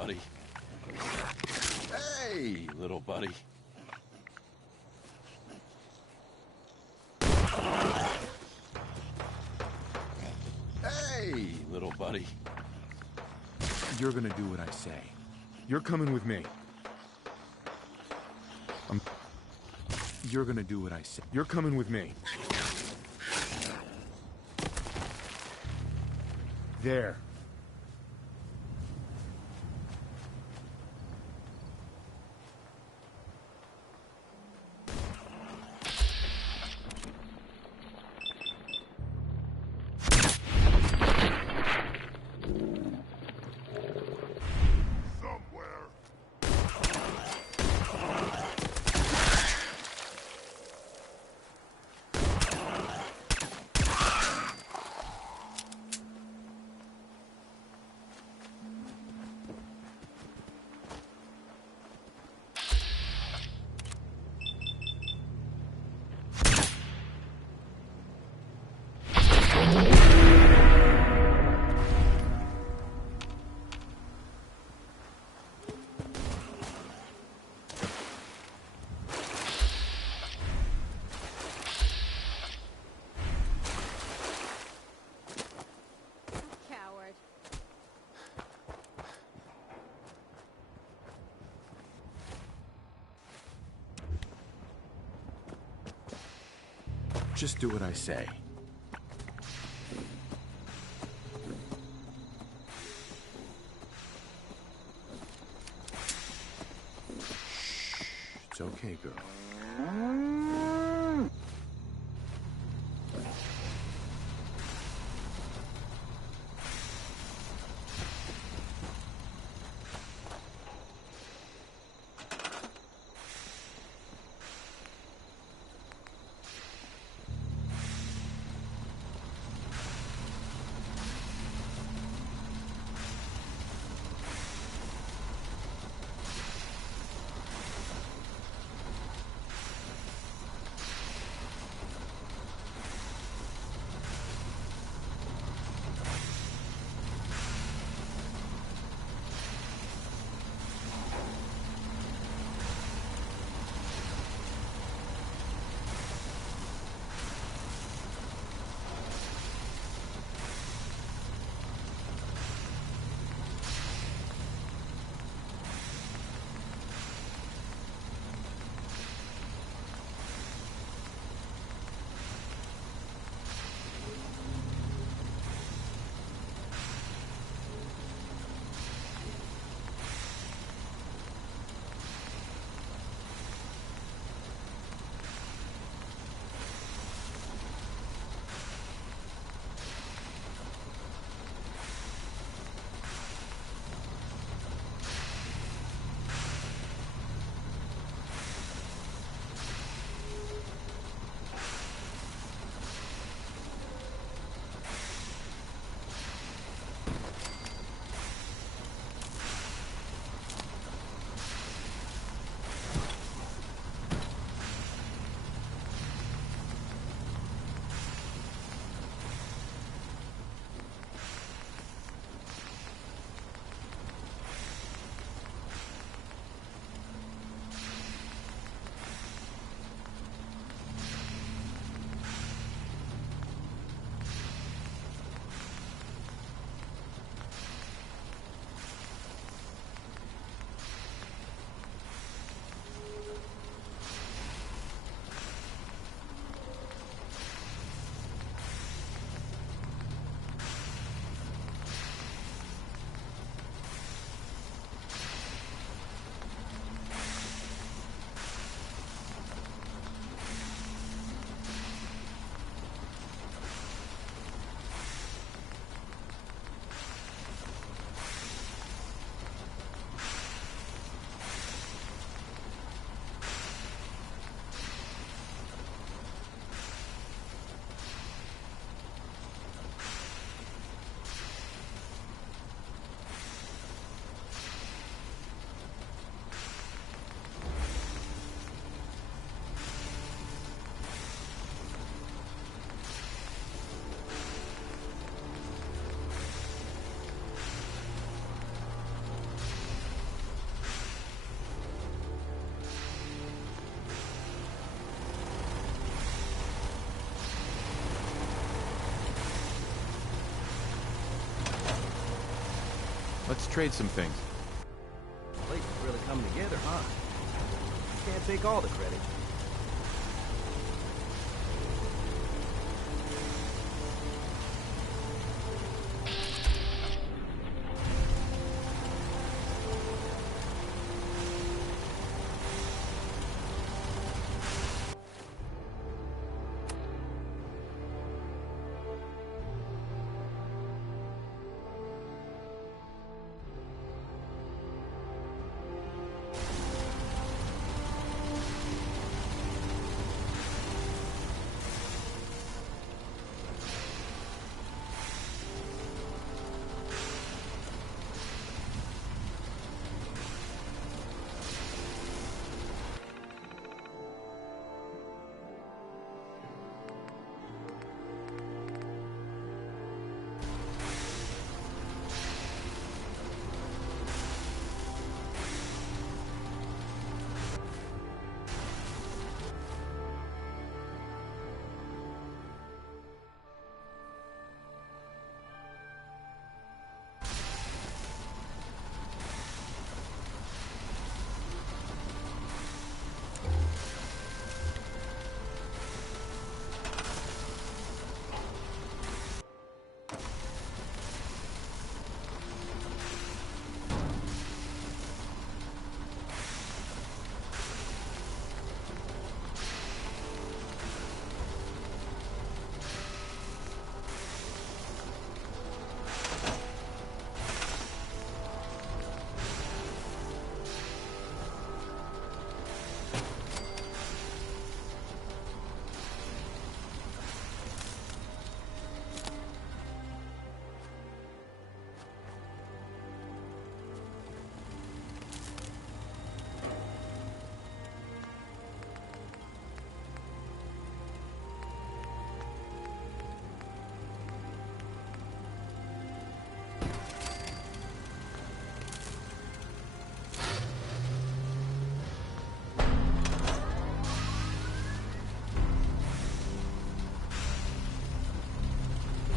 buddy. Hey, little buddy. Hey, little buddy. You're gonna do what I say. You're coming with me. You're gonna do what I say. You're coming with me. There. Just do what I say. Shh. It's okay, girl. Let's trade some things. The place is really coming together, huh? You can't take all the credit.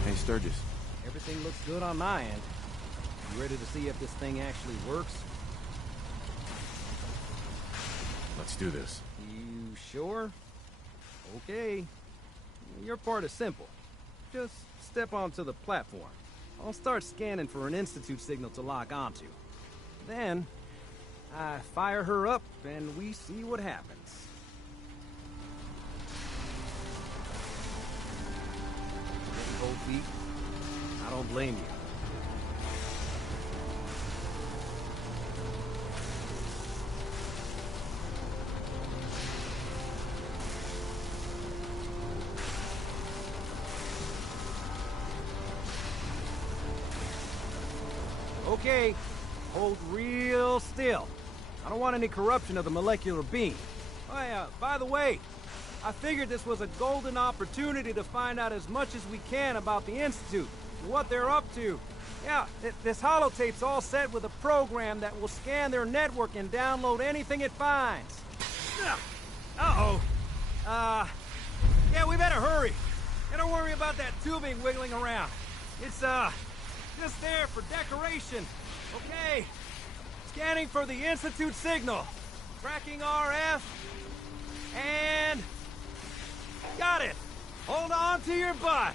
Hey, Sturgis. Everything looks good on my end. You ready to see if this thing actually works? Let's do this. You sure? Okay. Your part is simple. Just step onto the platform. I'll start scanning for an Institute signal to lock onto. Then, I fire her up and we see what happens. Getting cold feet? I don't blame you. Okay, hold real still. I don't want any corruption of the molecular beam. Oh yeah, by the way, I figured this was a golden opportunity to find out as much as we can about the Institute, and what they're up to. Yeah, this holotape's all set with a program that will scan their network and download anything it finds. Uh-oh. Yeah, we better hurry. And don't worry about that tubing wiggling around. It's, just there for decoration. Okay. Scanning for the Institute signal. Tracking RF. And... got it. Hold on to your butt.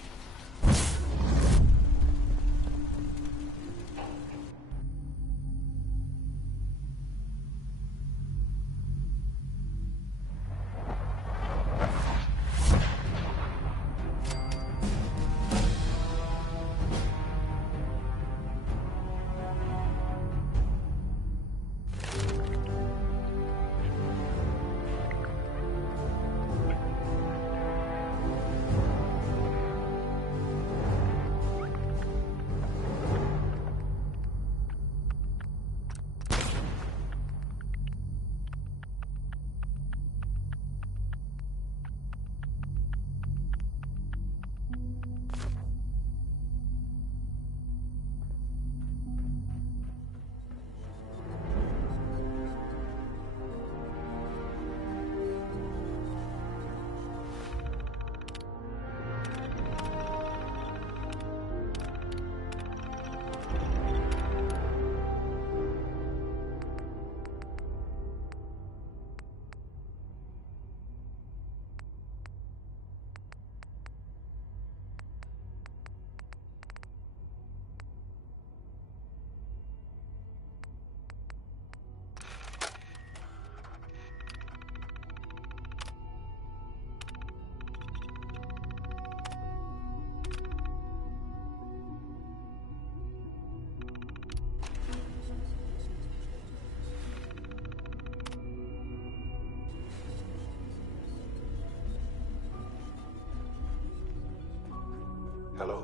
Hello.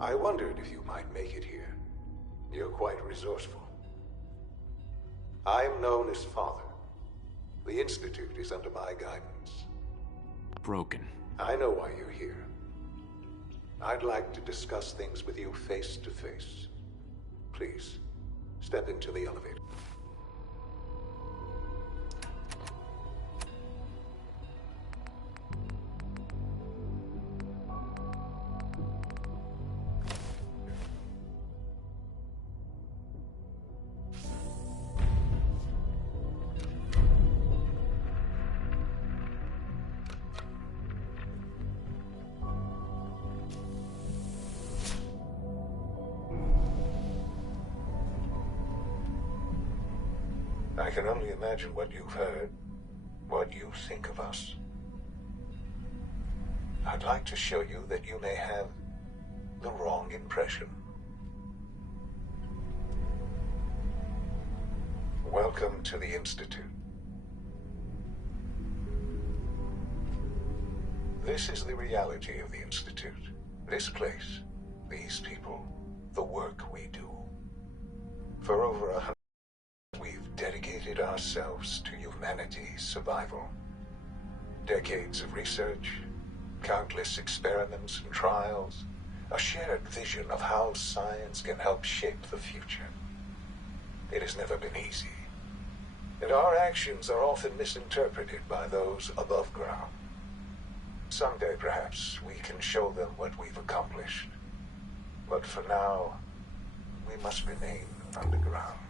I wondered if you might make it here. You're quite resourceful. I'm known as Father. The Institute is under my guidance. Broken. I know why you're here. I'd like to discuss things with you face to face. Please, step into the elevator. I can only imagine what you've heard, what you think of us. I'd like to show you that you may have the wrong impression. Welcome to the Institute. This is the reality of the Institute. This place, these people, the work we do. For over 100 we've dedicated ourselves to humanity's survival. Decades of research, countless experiments and trials, a shared vision of how science can help shape the future. It has never been easy, and our actions are often misinterpreted by those above ground. Someday, perhaps, we can show them what we've accomplished. But for now, we must remain underground.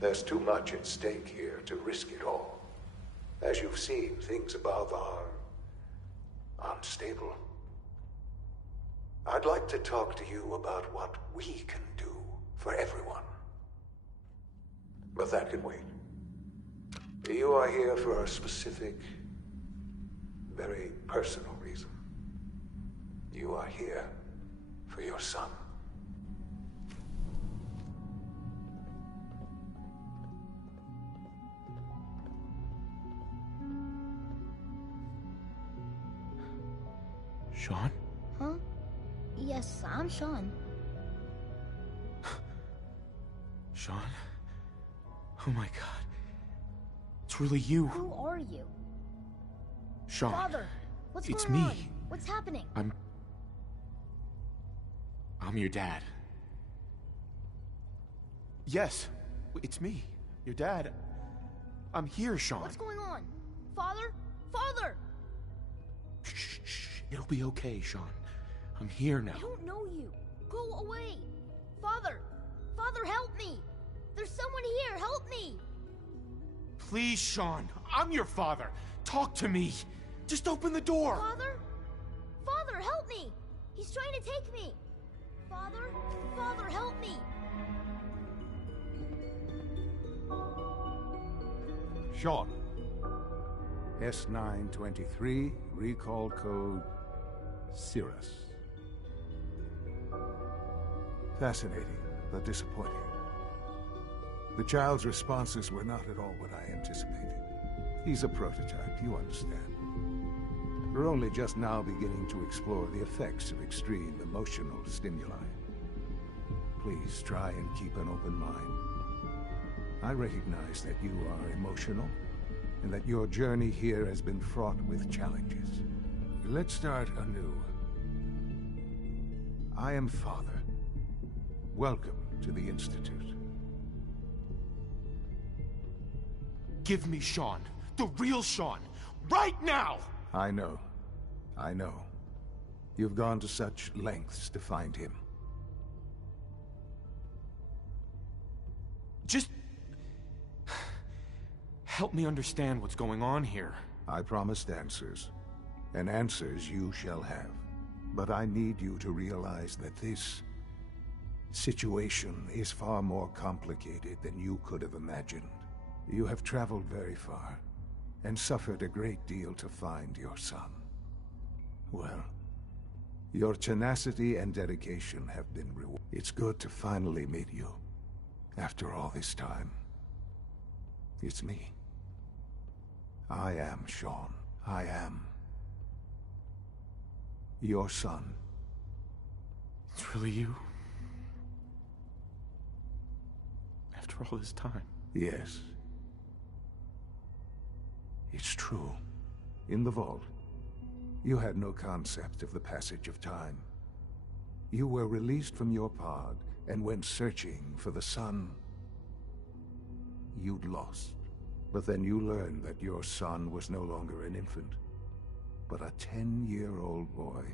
There's too much at stake here to risk it all. As you've seen, things above are unstable. I'd like to talk to you about what we can do for everyone. But that can wait. You are here for a specific, very personal reason. You are here for your son. Sean? Huh? Yes, I'm Sean. Sean? Oh my god. It's really you. Who are you? Sean. Father, what's It's going me. on? What's happening? I'm your dad. Yes, it's me. Your dad. I'm here, Sean. What's going on? Father? Father! Shh, shh. It'll be okay, Sean. I'm here now. I don't know you. Go away. Father! Father, help me! There's someone here. Help me! Please, Sean. I'm your father. Talk to me. Just open the door. Father? Father, help me! He's trying to take me. Father? Father, help me! Sean. S923, recall code Cirrus. Fascinating, but disappointing. The child's responses were not at all what I anticipated. He's a prototype, you understand. We're only just now beginning to explore the effects of extreme emotional stimuli. Please try and keep an open mind. I recognize that you are emotional, and that your journey here has been fraught with challenges. Let's start anew. I am Father. Welcome to the Institute. Give me Sean. The real Sean. Right now! I know. I know. You've gone to such lengths to find him. Just... help me understand what's going on here. I promised answers, and answers you shall have. But I need you to realize that this situation is far more complicated than you could have imagined. You have traveled very far, and suffered a great deal to find your son. Well, your tenacity and dedication have been rewarded. It's good to finally meet you, after all this time. It's me. I am Sean. I am Your son. It's really you? After all this time? Yes. It's true. In the vault, you had no concept of the passage of time. You were released from your pod and went searching for the son you'd lost. But then you learned that your son was no longer an infant, but a 10-year-old boy.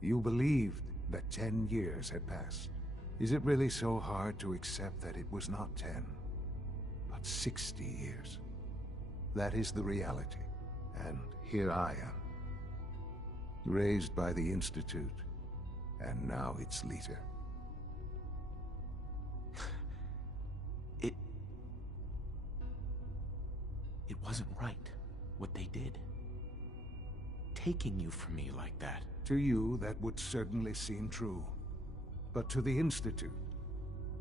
You believed that 10 years had passed. Is it really so hard to accept that it was not 10, but 60 years? That is the reality. And here I am, raised by the Institute, and now its leader. It wasn't right, what they did. Taking you from me like that. To you, that would certainly seem true. But to the Institute,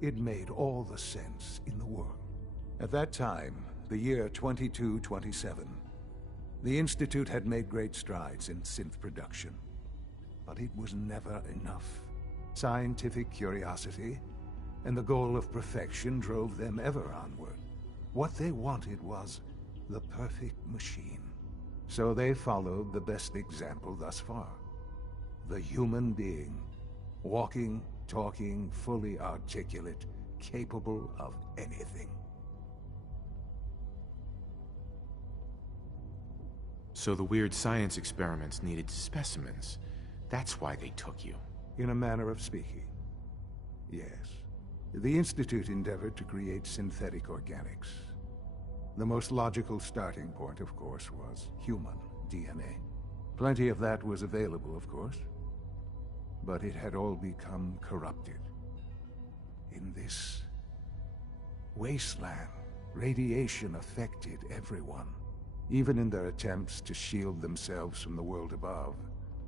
it made all the sense in the world. At that time, the year 2227, the Institute had made great strides in synth production. But it was never enough. Scientific curiosity and the goal of perfection drove them ever onward. What they wanted was the perfect machine. So they followed the best example thus far. The human being. Walking, talking, fully articulate, capable of anything. So the weird science experiments needed specimens. That's why they took you. In a manner of speaking, yes. The Institute endeavored to create synthetic organics. The most logical starting point, of course, was human DNA. Plenty of that was available, of course. But it had all become corrupted. In this wasteland, radiation affected everyone. Even in their attempts to shield themselves from the world above,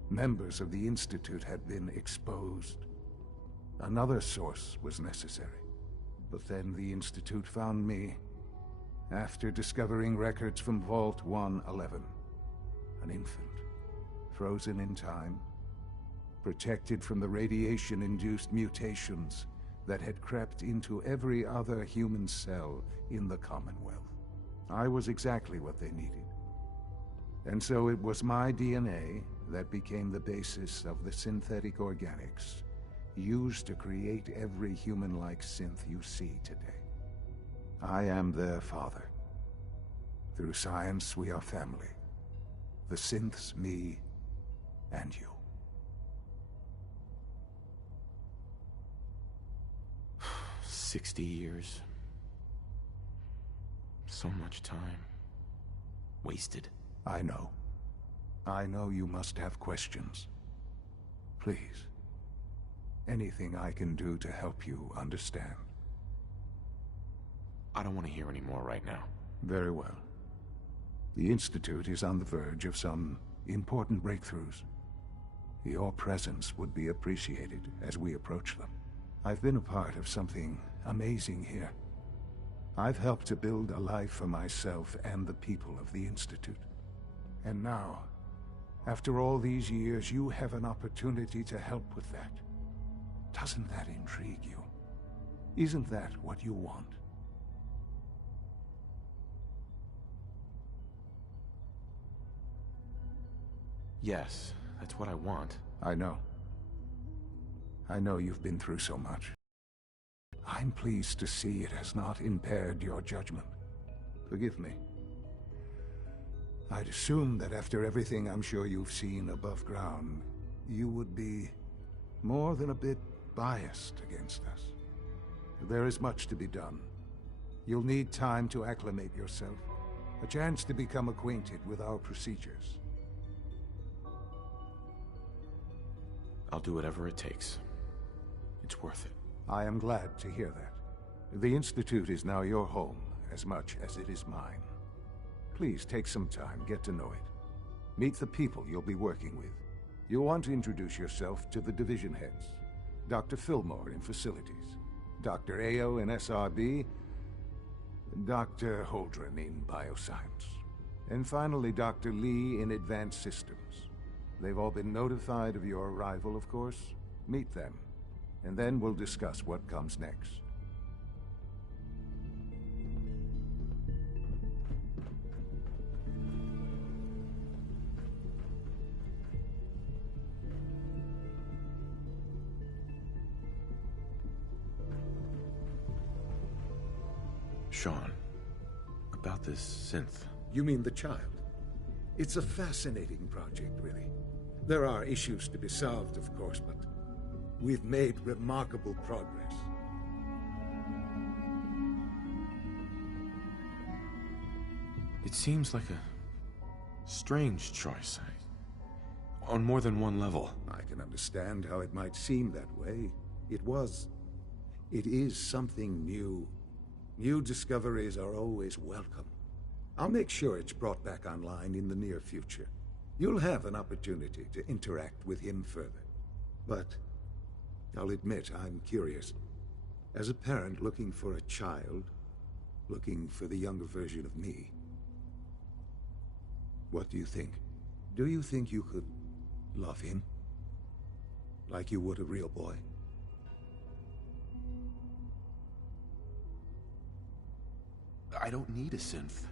members of the Institute had been exposed. Another source was necessary. But then the Institute found me, after discovering records from Vault 111. An infant, frozen in time, protected from the radiation-induced mutations that had crept into every other human cell in the Commonwealth. I was exactly what they needed. And so it was my DNA that became the basis of the synthetic organics used to create every human-like synth you see today. I am their father. Through science, we are family. The synths, me, and you. 60 years. So much time. Wasted. I know. I know you must have questions. Please. Anything I can do to help you understand. I don't want to hear any more right now. Very well. The Institute is on the verge of some important breakthroughs. Your presence would be appreciated as we approach them. I've been a part of something amazing here. I've helped to build a life for myself and the people of the Institute. And now, after all these years, you have an opportunity to help with that. Doesn't that intrigue you? Isn't that what you want? Yes, that's what I want. I know. I know you've been through so much. I'm pleased to see it has not impaired your judgment. Forgive me. I'd assumed that after everything I'm sure you've seen above ground, you would be more than a bit biased against us. There is much to be done. You'll need time to acclimate yourself, a chance to become acquainted with our procedures. I'll do whatever it takes. It's worth it. I am glad to hear that. The Institute is now your home as much as it is mine. Please take some time, get to know it. Meet the people you'll be working with. You'll want to introduce yourself to the division heads. Dr. Fillmore in Facilities, Dr. Ayo in SRB, Dr. Holdren in Bioscience, and finally Dr. Lee in Advanced Systems. They've all been notified of your arrival, of course. Meet them, and then we'll discuss what comes next. Sean, about this synth. You mean the child? It's a fascinating project, really. There are issues to be solved, of course, but we've made remarkable progress. It seems like a strange choice. On more than one level. I can understand how it might seem that way. It is something new. New discoveries are always welcome. I'll make sure it's brought back online in the near future. You'll have an opportunity to interact with him further. But I'll admit I'm curious. As a parent looking for a child, looking for the younger version of me, what do you think? Do you think you could love him? Like you would a real boy? I don't need a synth.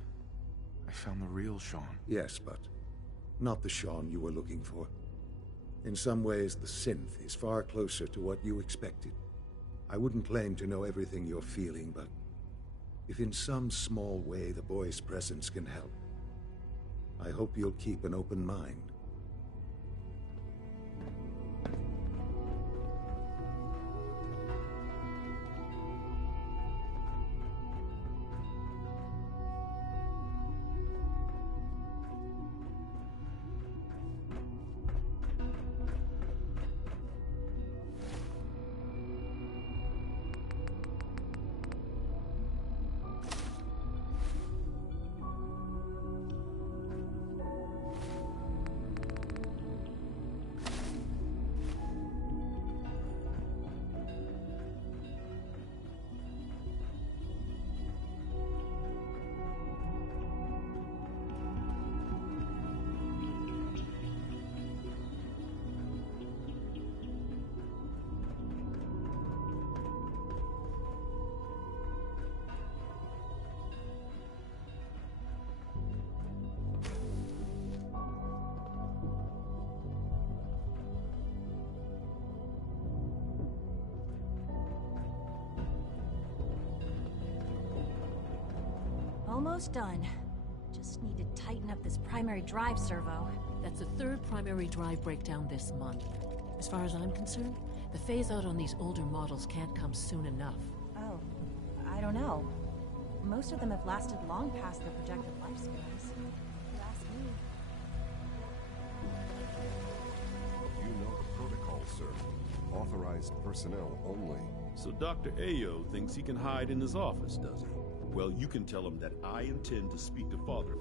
I found the real Sean. Yes, but not the Sean you were looking for. In some ways, the synth is far closer to what you expected. I wouldn't claim to know everything you're feeling, but if in some small way the boy's presence can help, I hope you'll keep an open mind. Almost done. Just need to tighten up this primary drive servo. That's the third primary drive breakdown this month. As far as I'm concerned, the phase-out on these older models can't come soon enough. Oh, I don't know. Most of them have lasted long past their projected lifespans. If you ask me. You know the protocol, sir. Authorized personnel only. So Dr. Ayo thinks he can hide in his office, does he? Well, you can tell him that I intend to speak to Father.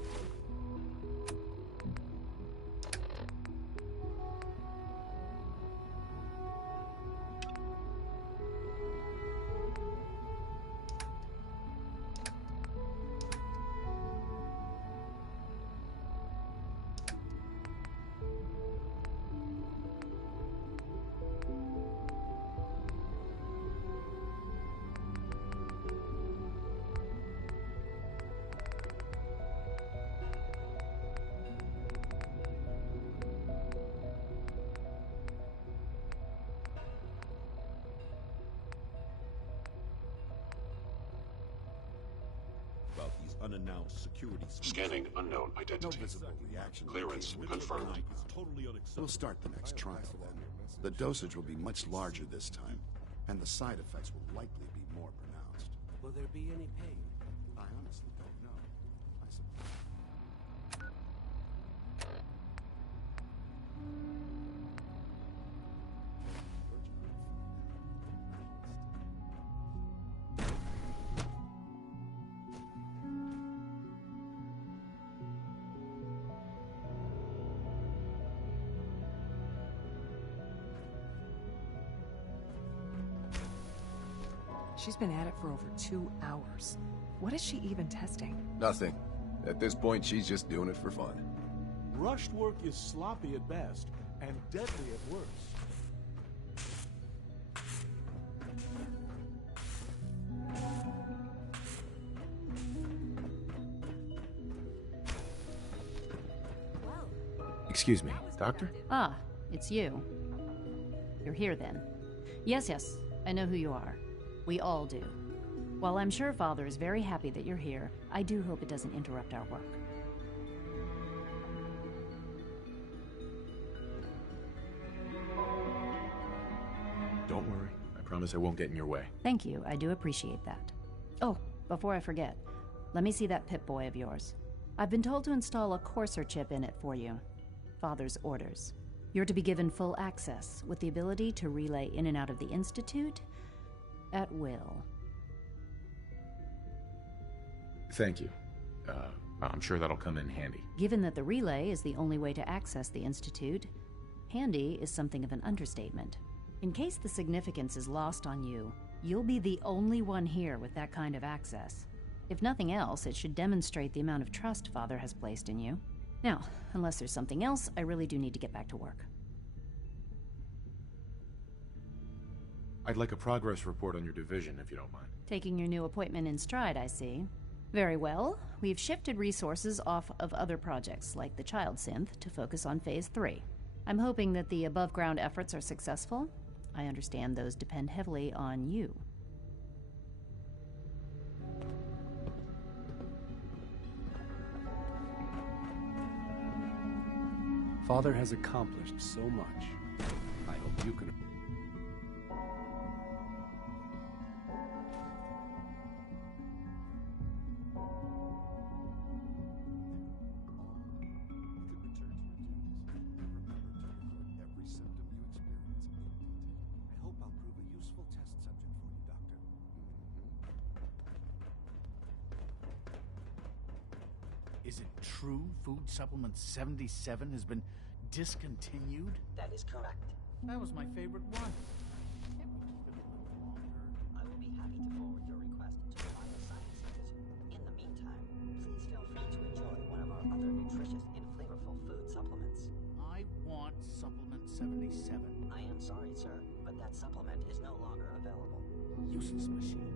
Unannounced security scanning unknown identity. No visible reaction. Clearance confirmed. We'll start the next trial then. The dosage will be much larger this time, and the side effects will likely be more pronounced. Will there be any pain? I honestly don't know. I suppose. She's been at it for over 2 hours. What is she even testing? Nothing. At this point, she's just doing it for fun. Rushed work is sloppy at best and deadly at worst. Excuse me, Doctor? Ah, it's you. You're here then. Yes, I know who you are. We all do. While I'm sure Father is very happy that you're here, I do hope it doesn't interrupt our work. Don't worry. I promise I won't get in your way. Thank you, I do appreciate that. Oh, before I forget, let me see that Pip-Boy of yours. I've been told to install a Courser chip in it for you. Father's orders. You're to be given full access, with the ability to relay in and out of the Institute at will. Thank you. I'm sure that'll come in handy. Given that the relay is the only way to access the Institute, handy is something of an understatement. In case the significance is lost on you, you'll be the only one here with that kind of access. If nothing else, it should demonstrate the amount of trust Father has placed in you. Now, unless there's something else, I really do need to get back to work. I'd like a progress report on your division, if you don't mind. Taking your new appointment in stride, I see. Very well. We've shifted resources off of other projects, like the Child Synth, to focus on Phase 3. I'm hoping that the above-ground efforts are successful. I understand those depend heavily on you. Father has accomplished so much. I hope you can... Is it true Food Supplement 77 has been discontinued? That is correct. That was my favorite one. I will be happy to forward your request to the Bioscience Division. In the meantime, please feel free to enjoy one of our other nutritious and flavorful food supplements. I want Supplement 77. I am sorry, sir, but that supplement is no longer available. Useless machine.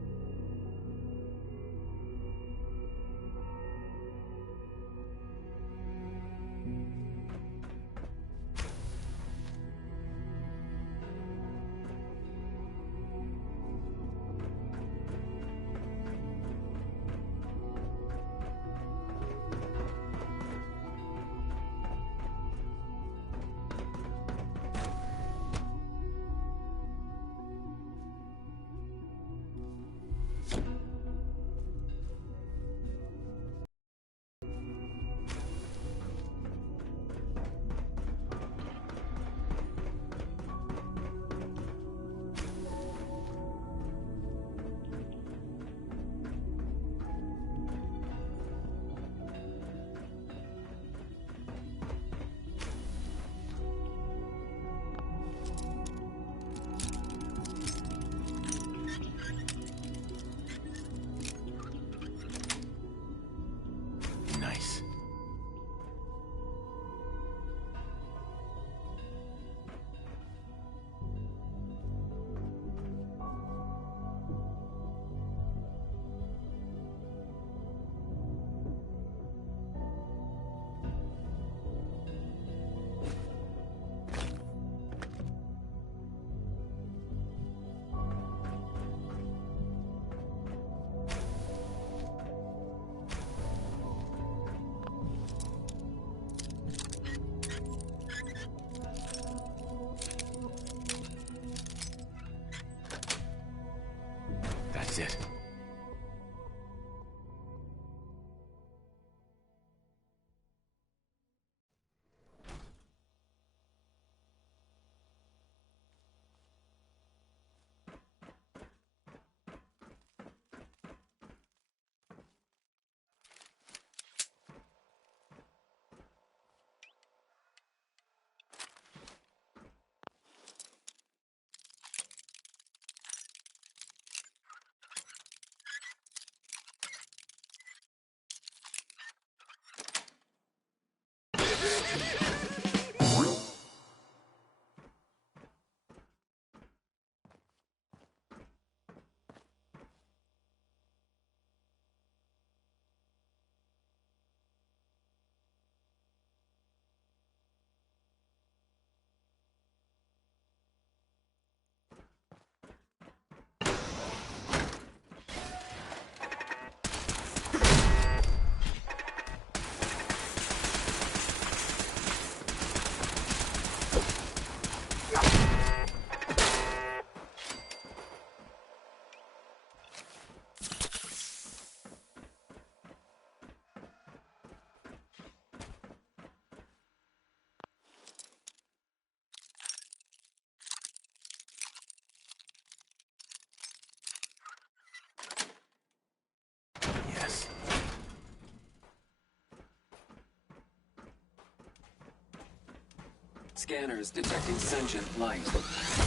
Scanners detecting sentient light.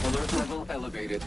Alert level elevated.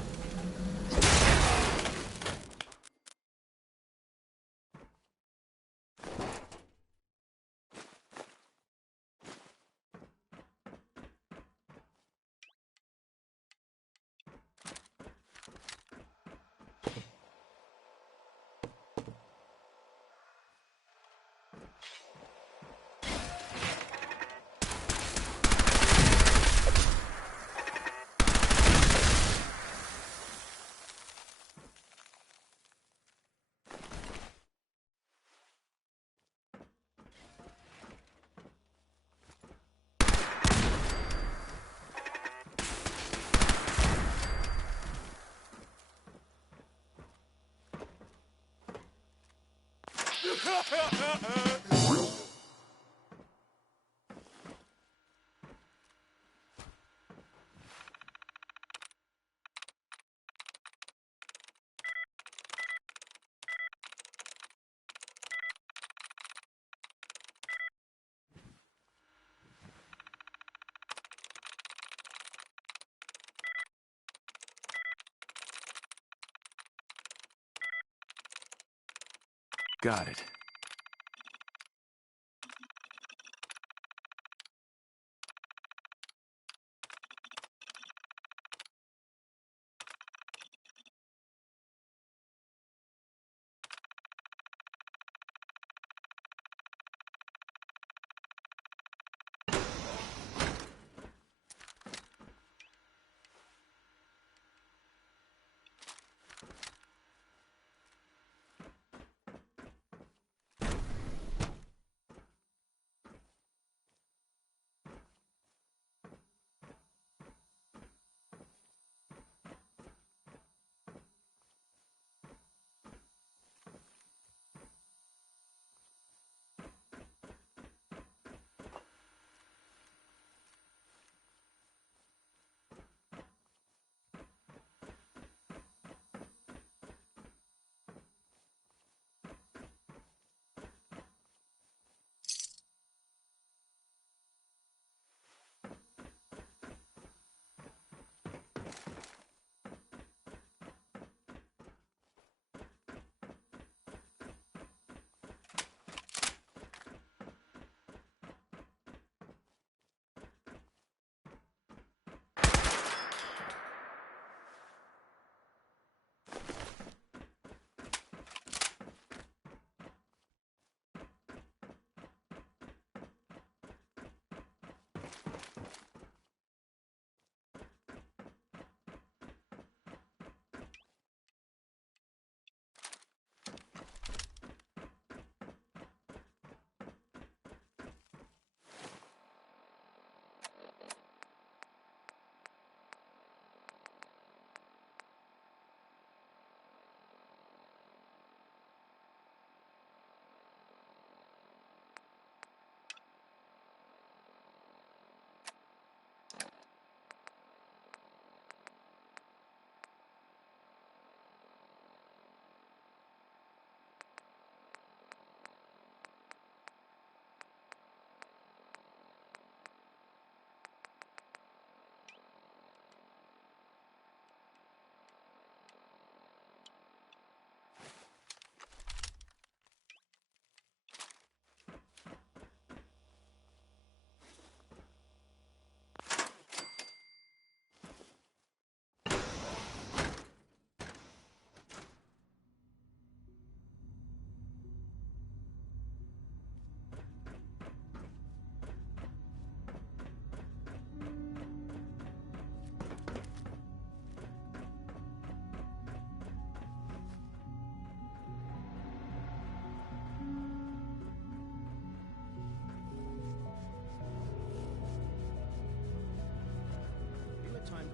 Got it.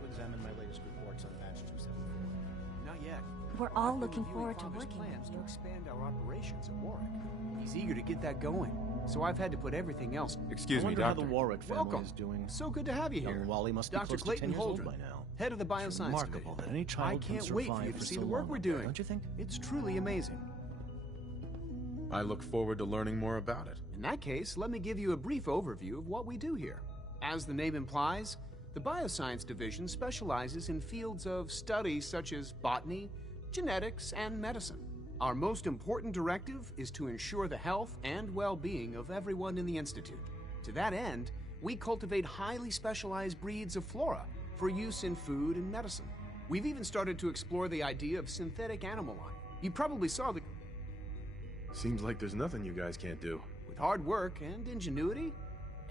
Examine my latest reports on Batch 274. Not yet. We're all looking forward to working plans with you. to expand our operations at Warwick. He's eager to get that going, so I've had to put everything else. Excuse me, Doctor. how the Warwick family Welcome. is doing. So good to have you here. Young Wally must be Dr. close to Clayton 10 years old Holdren, by now. head of the Bioscience It's remarkable Division. that any child I can can't wait for survive you to for see so the work long we're up there, doing. don't you think? It's truly amazing. I look forward to learning more about it. In that case, let me give you a brief overview of what we do here. As the name implies, the Bioscience Division specializes in fields of study such as botany, genetics, and medicine. Our most important directive is to ensure the health and well-being of everyone in the Institute. To that end, we cultivate highly specialized breeds of flora for use in food and medicine. We've even started to explore the idea of synthetic animal life. You probably saw the... Seems like there's nothing you guys can't do. With hard work and ingenuity,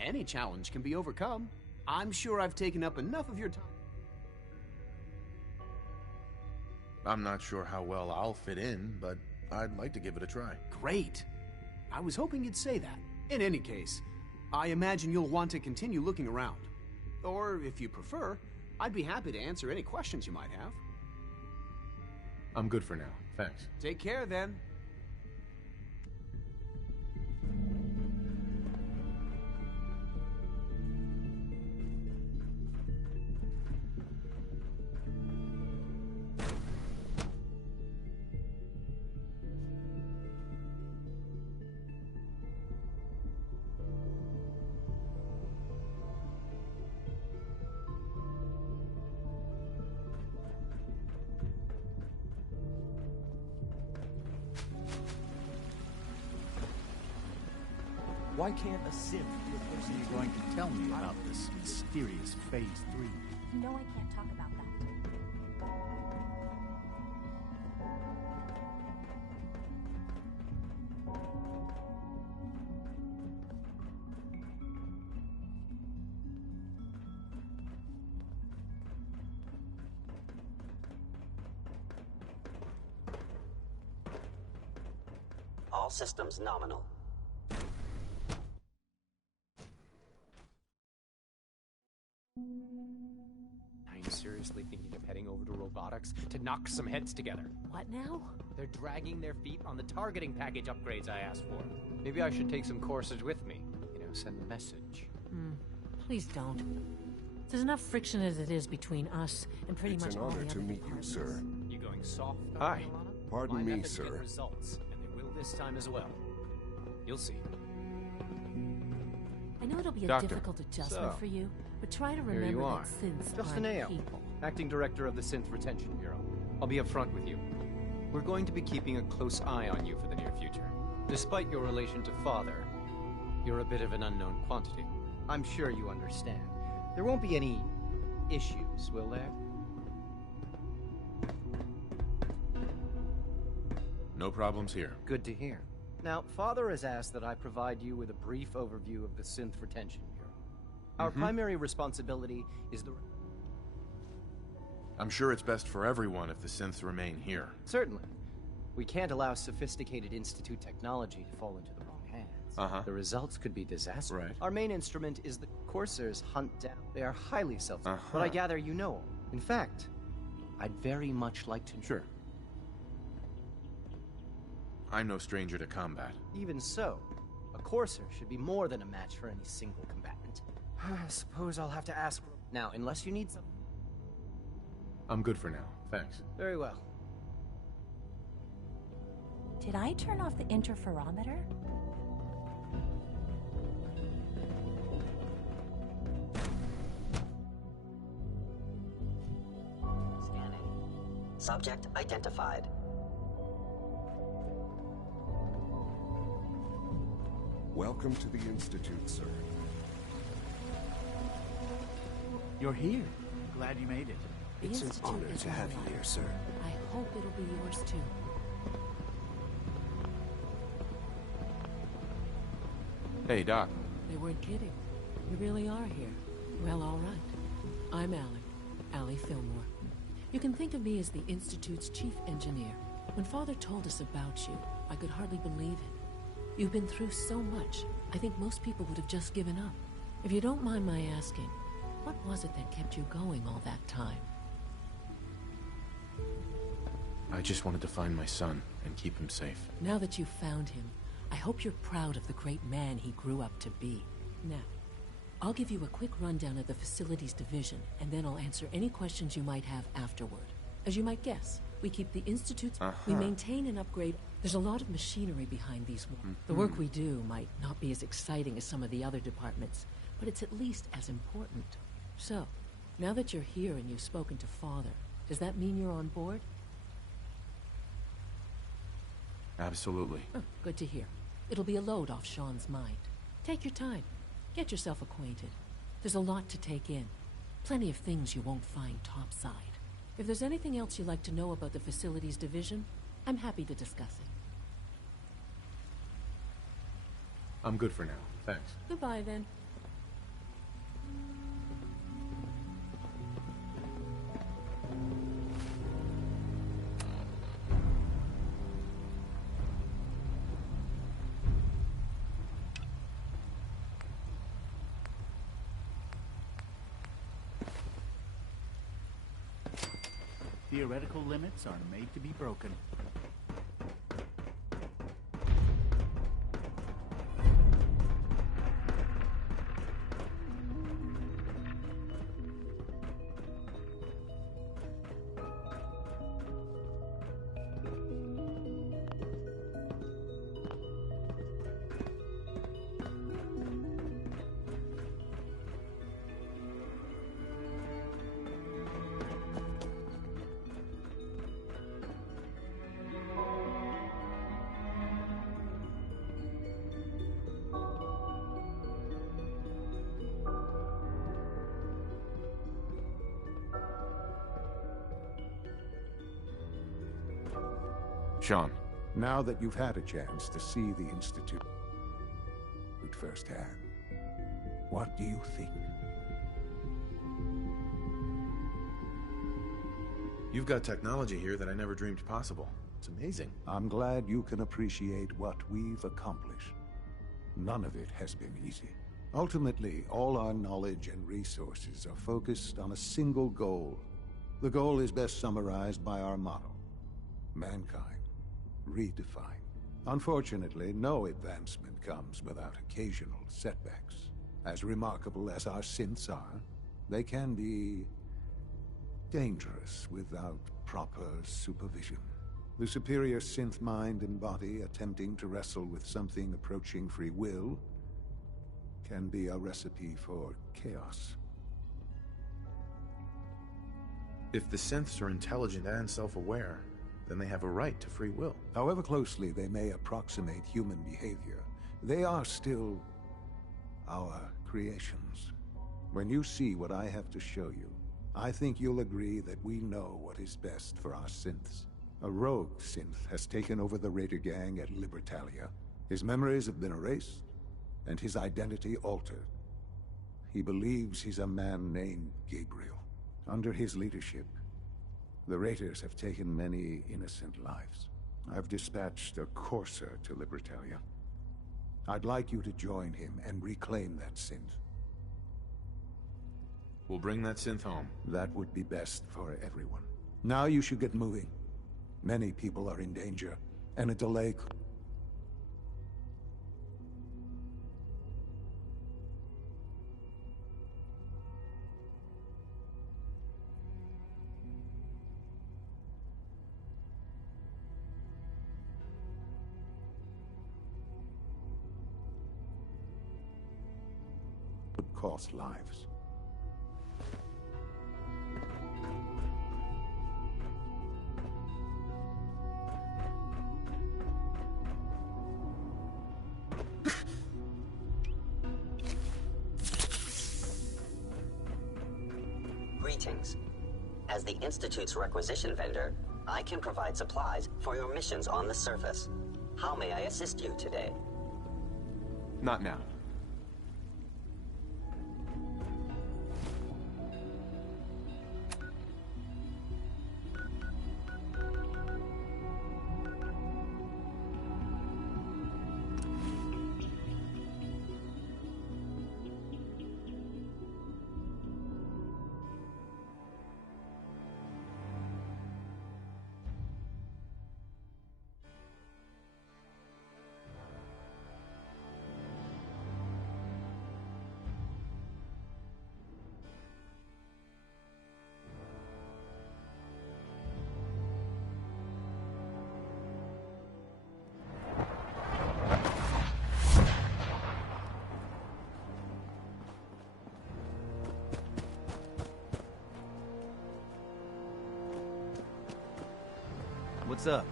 any challenge can be overcome. I'm sure I've taken up enough of your time. I'm not sure how well I'll fit in, but I'd like to give it a try. Great. I was hoping you'd say that. In any case, I imagine you'll want to continue looking around. Or, if you prefer, I'd be happy to answer any questions you might have. I'm good for now. Thanks. Take care, then. Why can't a Sith be a person you're going to tell me about this mysterious Phase 3? No, I can't talk about that. All systems nominal. Are you seriously thinking of heading over to robotics to knock some heads together? What now? They're dragging their feet on the targeting package upgrades I asked for. Maybe I should take some courses with me. You know, send a message. Please don't. There's enough friction as it is between us and pretty much all the other It's an honor to meet you, departments. sir. You going soft? Hi. Pardon My me, methods get sir. results, and they will this time as well. You'll see. I know it'll be a Doctor, difficult adjustment so, for you, but try to Here remember you are. that synths Justin aren't Ale, people. Acting Director of the Synth Retention Bureau. I'll be upfront with you. We're going to be keeping a close eye on you for the near future. Despite your relation to Father, you're a bit of an unknown quantity. I'm sure you understand. There won't be any issues, will there? No problems here. Good to hear. Now, Father has asked that I provide you with a brief overview of the Synth Retention Bureau. Our primary responsibility is the... I'm sure it's best for everyone if the synths remain here. Certainly. We can't allow sophisticated Institute technology to fall into the wrong hands. The results could be disastrous. Right. Our main instrument is the Corsairs hunt down. They are highly self-sufficient. But I gather you know. In fact, I'd very much like to... Sure. I'm no stranger to combat. Even so, a Corsair should be more than a match for any single combatant. I suppose I'll have to ask... Now, unless you need some... I'm good for now. Thanks. Very well. Did I turn off the interferometer? Scanning. Subject identified. Welcome to the Institute, sir. You're here. Glad you made it. The It's an Institute honor is to have my you life. here, sir. I hope it'll be yours too. Hey, Doc. They weren't kidding. You really are here. Well, all right. I'm Allie Fillmore. You can think of me as the Institute's chief engineer. When Father told us about you, I could hardly believe it. You've been through so much, I think most people would have just given up. If you don't mind my asking, what was it that kept you going all that time? I just wanted to find my son and keep him safe. Now that you've found him, I hope you're proud of the great man he grew up to be. Now, I'll give you a quick rundown of the Facilities Division, and then I'll answer any questions you might have afterward. As you might guess, we keep the Institute's... We maintain and upgrade... There's a lot of machinery behind these walls. The work we do might not be as exciting as some of the other departments, but it's at least as important. So, now that you're here and you've spoken to Father, does that mean you're on board? Absolutely. Oh, good to hear. It'll be a load off Sean's mind. Take your time. Get yourself acquainted. There's a lot to take in. Plenty of things you won't find topside. If there's anything else you'd like to know about the Facilities Division, I'm happy to discuss it. I'm good for now. Thanks. Goodbye, then. Theoretical limits are made to be broken. Sean. Now that you've had a chance to see the Institute firsthand, what do you think? You've got technology here that I never dreamed possible. It's amazing. I'm glad you can appreciate what we've accomplished. None of it has been easy. Ultimately, all our knowledge and resources are focused on a single goal. The goal is best summarized by our motto: mankind redefined. Unfortunately, no advancement comes without occasional setbacks. As remarkable as our synths are, they can be dangerous without proper supervision. The superior synth mind and body attempting to wrestle with something approaching free will can be a recipe for chaos. If the synths are intelligent and self-aware, then they have a right to free will. However closely they may approximate human behavior, they are still our creations. When you see what I have to show you, I think you'll agree that we know what is best for our synths. A rogue synth has taken over the Raider gang at Libertalia. His memories have been erased, and his identity altered. He believes he's a man named Gabriel. Under his leadership, the Raiders have taken many innocent lives. I've dispatched a courser to Libertalia. I'd like you to join him and reclaim that synth. We'll bring that synth home. That would be best for everyone. Now you should get moving. Many people are in danger, and a delay could... cost lives. Greetings. As the Institute's requisition vendor, I can provide supplies for your missions on the surface. How may I assist you today? Not now. What's up?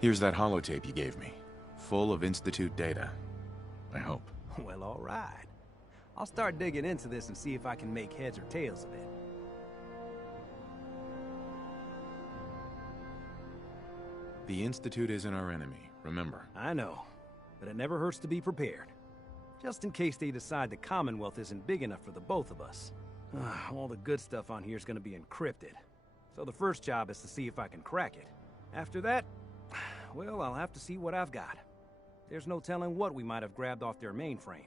Here's that holotape you gave me. Full of Institute data. I hope. Well, all right. I'll start digging into this and see if I can make heads or tails of it. The Institute isn't our enemy, remember. I know, but it never hurts to be prepared. Just in case they decide the Commonwealth isn't big enough for the both of us. All the good stuff on here is going to be encrypted. So the first job is to see if I can crack it. After that, well, I'll have to see what I've got. There's no telling what we might have grabbed off their mainframe.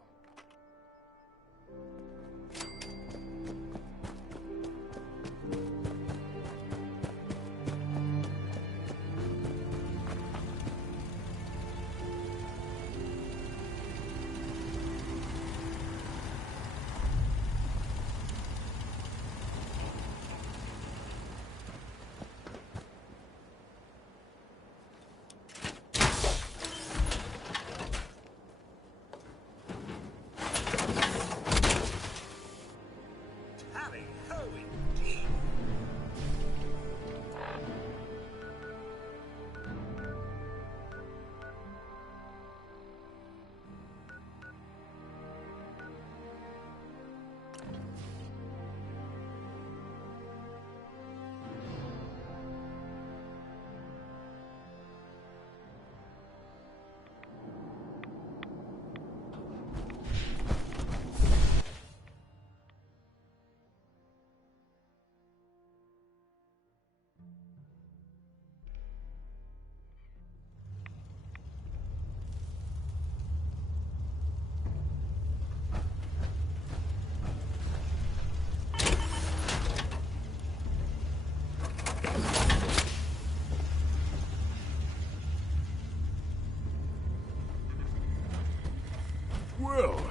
Well,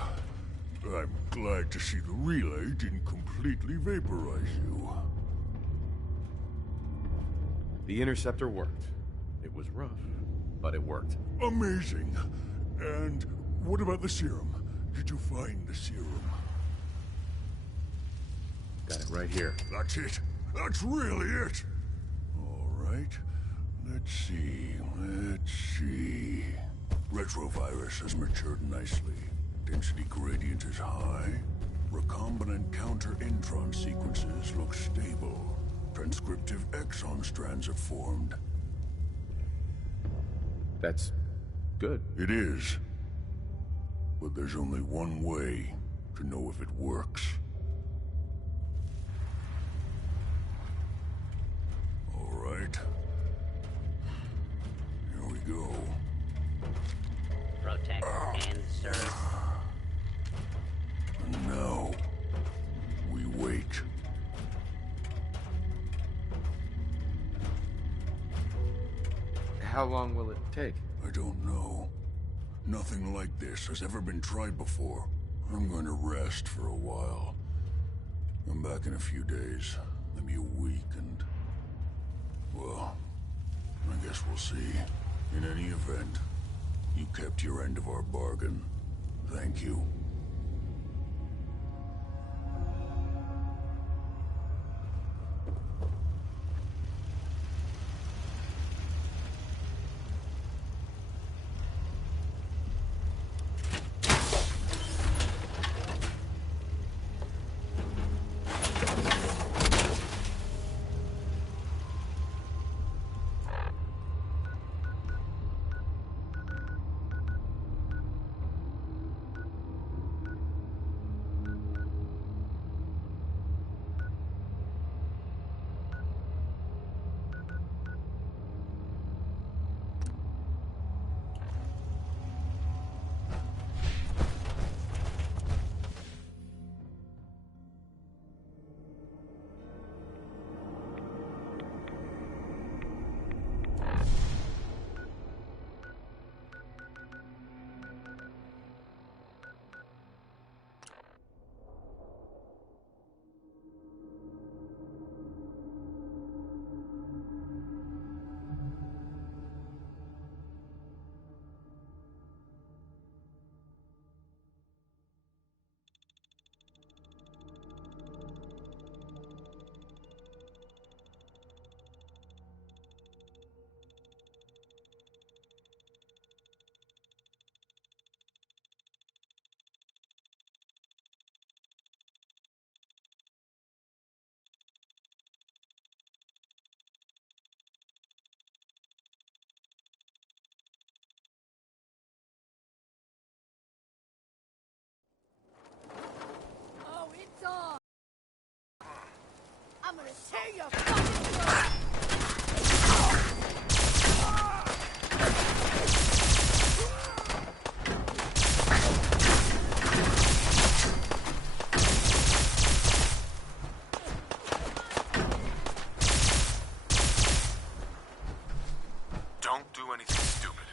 I'm glad to see the relay didn't completely vaporize you. The interceptor worked. It was rough, but it worked. Amazing. And what about the serum? Did you find the serum? Got it right here. That's it. That's really it. All right. Let's see. Retrovirus has matured nicely. Density gradient is high. Recombinant counter-intron sequences look stable. Transcriptive exon strands have formed. That's good. It is. But there's only one way to know if it works. All right. Here we go. Protect and serve. And now, we wait. How long will it take? I don't know. Nothing like this has ever been tried before. I'm going to rest for a while. I'm back in a few days, maybe a week, and... well, I guess we'll see. In any event, you kept your end of our bargain. Thank you. I'm gonna tear your fucking throat! Don't do anything stupid.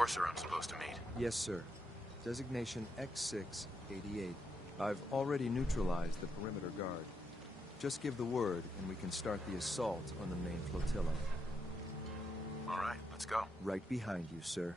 enforcer I'm supposed to meet. Yes, sir. Designation X688. I've already neutralized the perimeter guard. Just give the word, and we can start the assault on the main flotilla. All right, let's go. Right behind you, sir.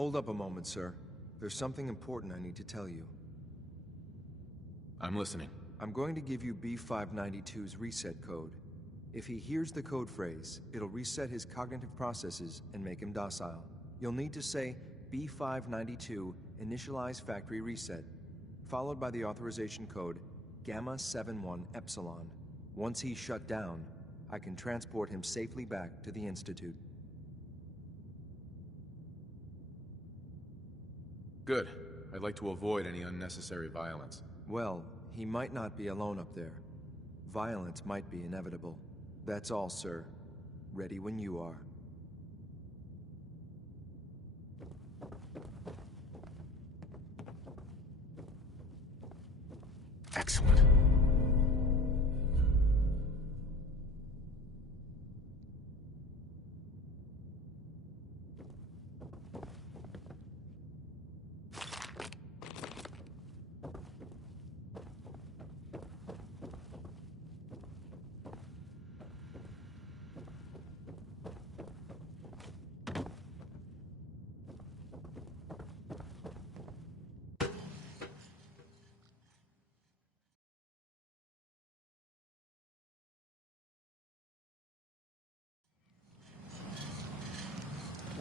Hold up a moment, sir. There's something important I need to tell you. I'm listening. I'm going to give you B592's reset code. If he hears the code phrase, it'll reset his cognitive processes and make him docile. You'll need to say B592 initialize factory reset, followed by the authorization code Gamma 71 Epsilon. Once he's shut down, I can transport him safely back to the Institute. Good. I'd like to avoid any unnecessary violence. Well, he might not be alone up there. Violence might be inevitable. That's all, sir. Ready when you are. Excellent.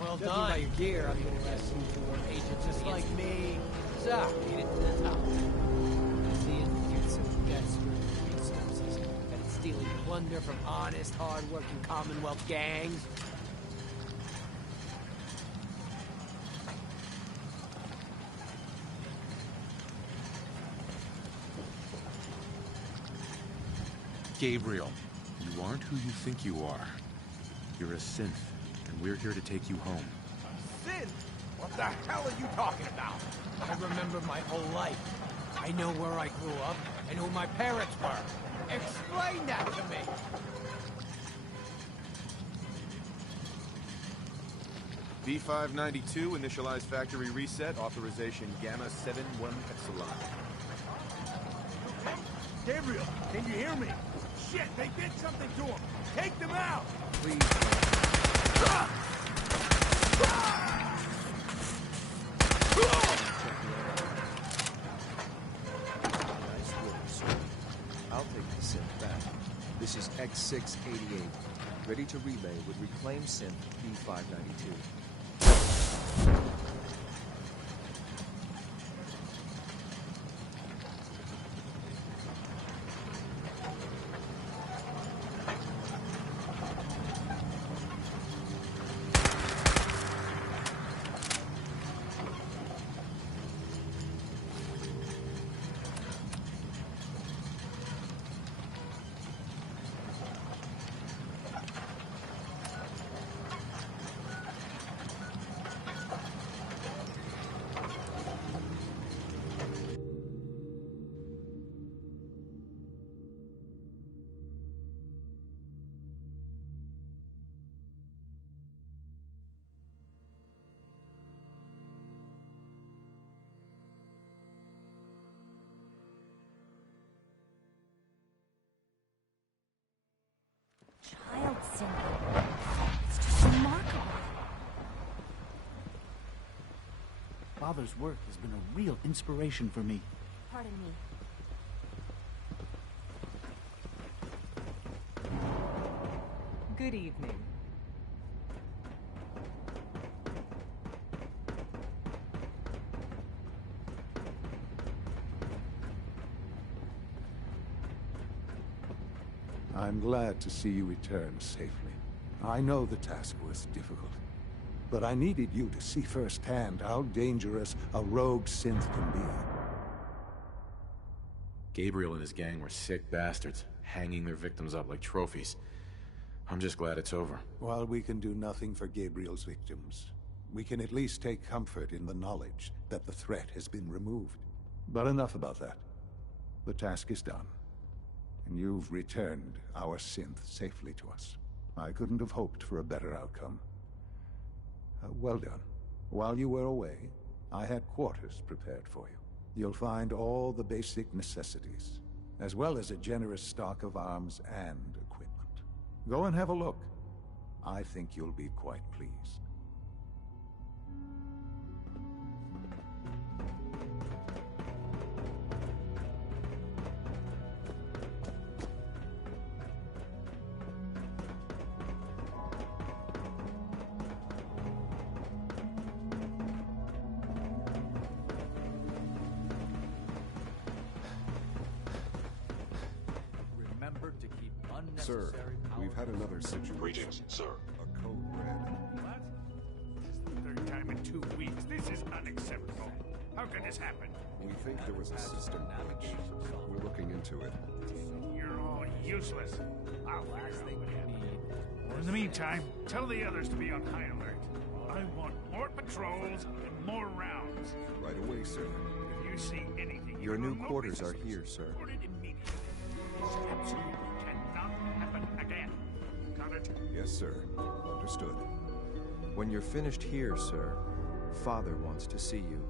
Well done. Judging by your gear, I'm gonna assume you were an agent just like me. So, made it to the top. Is the Institute so desperate for resources that it's stealing plunder from honest, hard-working Commonwealth gangs? Gabriel, you aren't who you think you are. You're a synth, and we're here to take you home. Sin? What the hell are you talking about? I remember my whole life. I know where I grew up and who my parents were. Explain that to me! B592, initialize factory reset, authorization Gamma 71 Epsilon. Gabriel, can you hear me? Shit, they did something to him! Take them out! Please. I'll take the synth back. This is X688, ready to relay with reclaimed synth B592. Child syndrome. It's just remarkable. Father's work has been a real inspiration for me. Pardon me. Good evening. I'm glad to see you return safely. I know the task was difficult, but I needed you to see firsthand how dangerous a rogue synth can be. Gabriel and his gang were sick bastards, hanging their victims up like trophies. I'm just glad it's over. While we can do nothing for Gabriel's victims, we can at least take comfort in the knowledge that the threat has been removed. But enough about that. The task is done. And you've returned our synth safely to us. I couldn't have hoped for a better outcome. Well done. While you were away, I had quarters prepared for you. You'll find all the basic necessities, as well as a generous stock of arms and equipment. Go and have a look. I think you'll be quite pleased. Sir, we've had another situation. Greetings, sir. A code red. What? This is the third time in 2 weeks. This is unacceptable. How could this happen? We think there was a system glitch. We're looking into it. You're all useless. I'll figure out what happened. In the meantime, tell the others to be on high alert. I want more patrols and more rounds. Right away, sir. If you see anything, Your new quarters are here, sir. report it immediately. This absolutely cannot happen again. Got it? Yes, sir. Understood. When you're finished here, sir, Father wants to see you.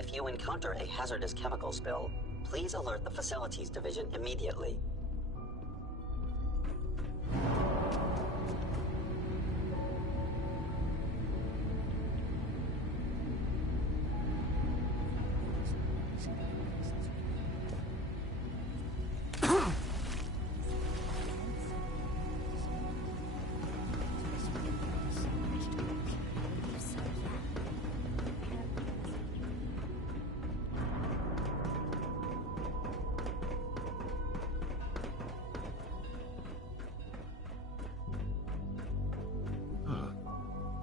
If you encounter a hazardous chemical spill, please alert the Facilities Division immediately.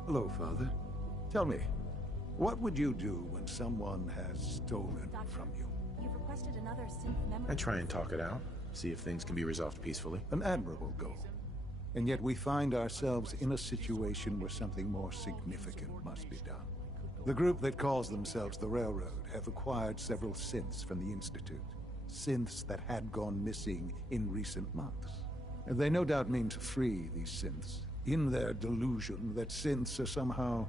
Hello, Father. Tell me, what would you do when someone has stolen from you? You've requested another synth memory. I try and talk it out, see if things can be resolved peacefully. An admirable goal. And yet we find ourselves in a situation where something more significant must be done. The group that calls themselves the Railroad have acquired several synths from the Institute. Synths that had gone missing in recent months. And they no doubt mean to free these synths, in their delusion that synths are somehow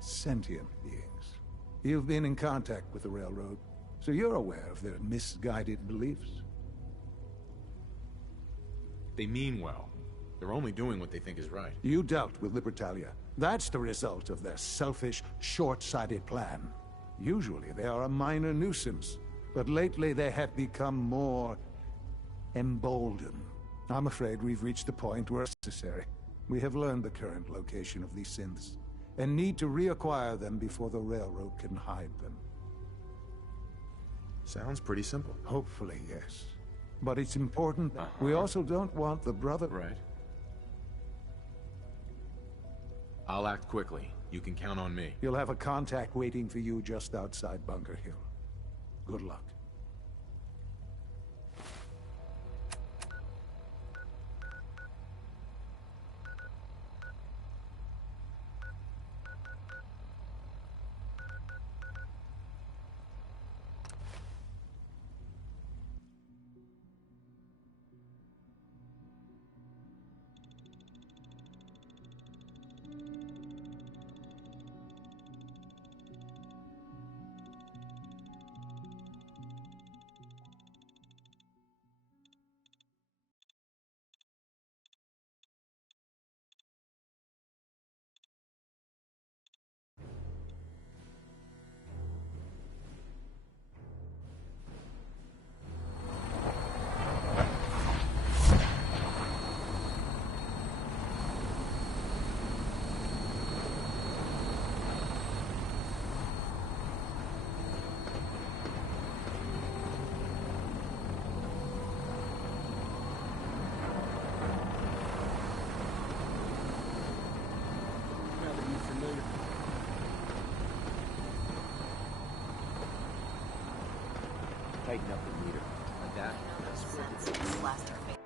sentient beings. You've been in contact with the Railroad, so you're aware of their misguided beliefs. They mean well. They're only doing what they think is right. You dealt with Libertalia. That's the result of their selfish, short-sighted plan. Usually they are a minor nuisance, but lately they have become more emboldened. I'm afraid we've reached the point where it's necessary. We have learned the current location of these synths, and need to reacquire them before the Railroad can hide them. Sounds pretty simple. Hopefully, yes. But it's important. We also don't want the brother... Right. I'll act quickly. You can count on me. You'll have a contact waiting for you just outside Bunker Hill. Good luck. Tighten up the meter. Like that. Blaster face.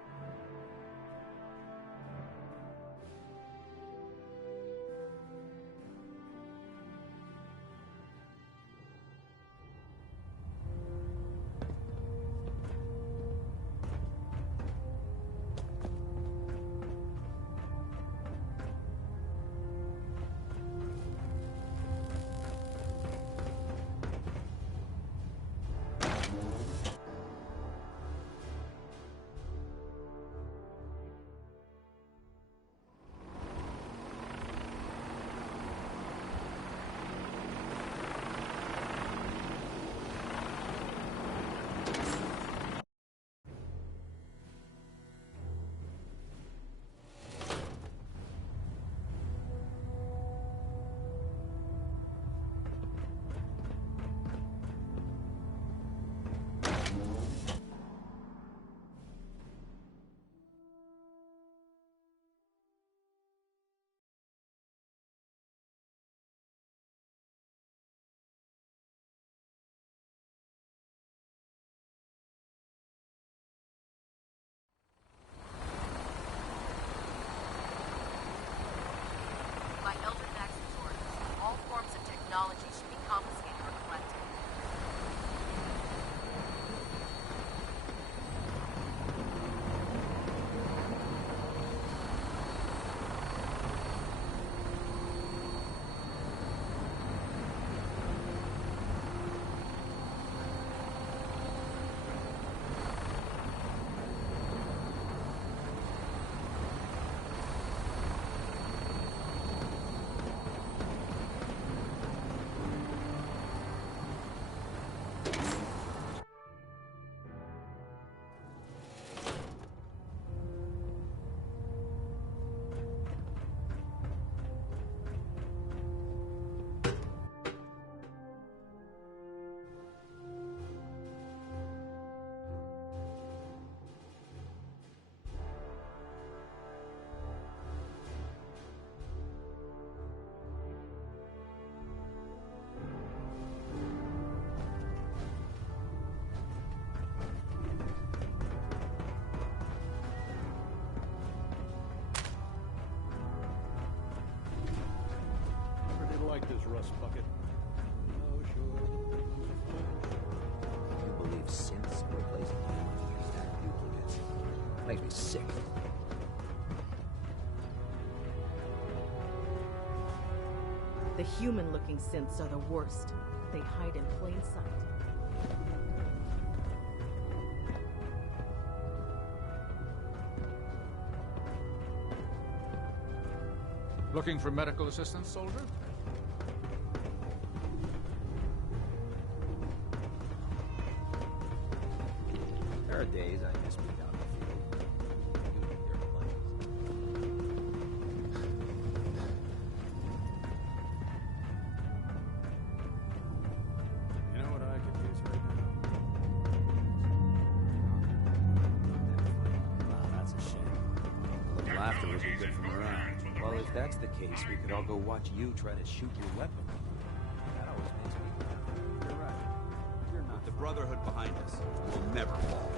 like this rust bucket? Oh, sure. You believe synths replace humans with exact duplicates? Makes me sick. The human-looking synths are the worst. They hide in plain sight. Looking for medical assistance, soldier? There are days I miss being out in the field. You and your planes. You know what I could use right now? Nah, that's a shame. A little laughter would be good from around. Well, if that's the case, we could all go watch you try to shoot your weapon. That always makes me laugh. You're right. You're not. With the Brotherhood behind us, we'll never fall.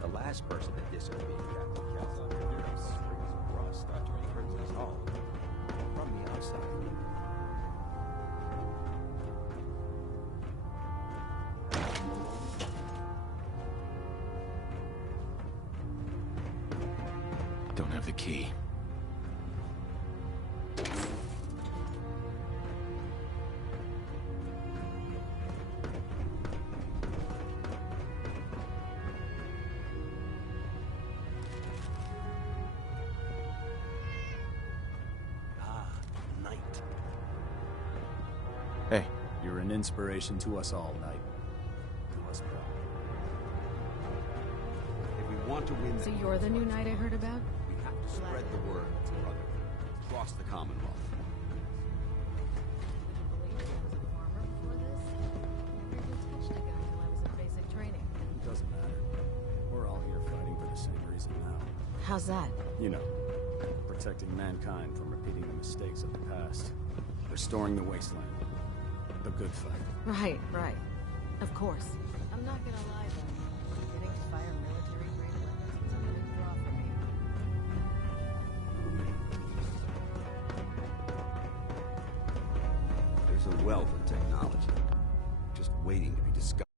The last person that disobeyed Captain Calzon revealed strings of rust after he hurt his hull from the outside. Don't have the key. Night. Hey. You're an inspiration to us all, Knight. To us all. If we want to win So you're the new knight I heard about? we have to spread the word, brother, across the Commonwealth. It doesn't matter. We're all here fighting for the same reason now. How's that? You know, protecting mankind from repeating the mistakes of the past. Restoring the wasteland. The good fight. Right, right. Of course. I'm not gonna lie though. Getting to fire military-grade weapons is a big draw for me. There's a wealth of technology just waiting to be discovered.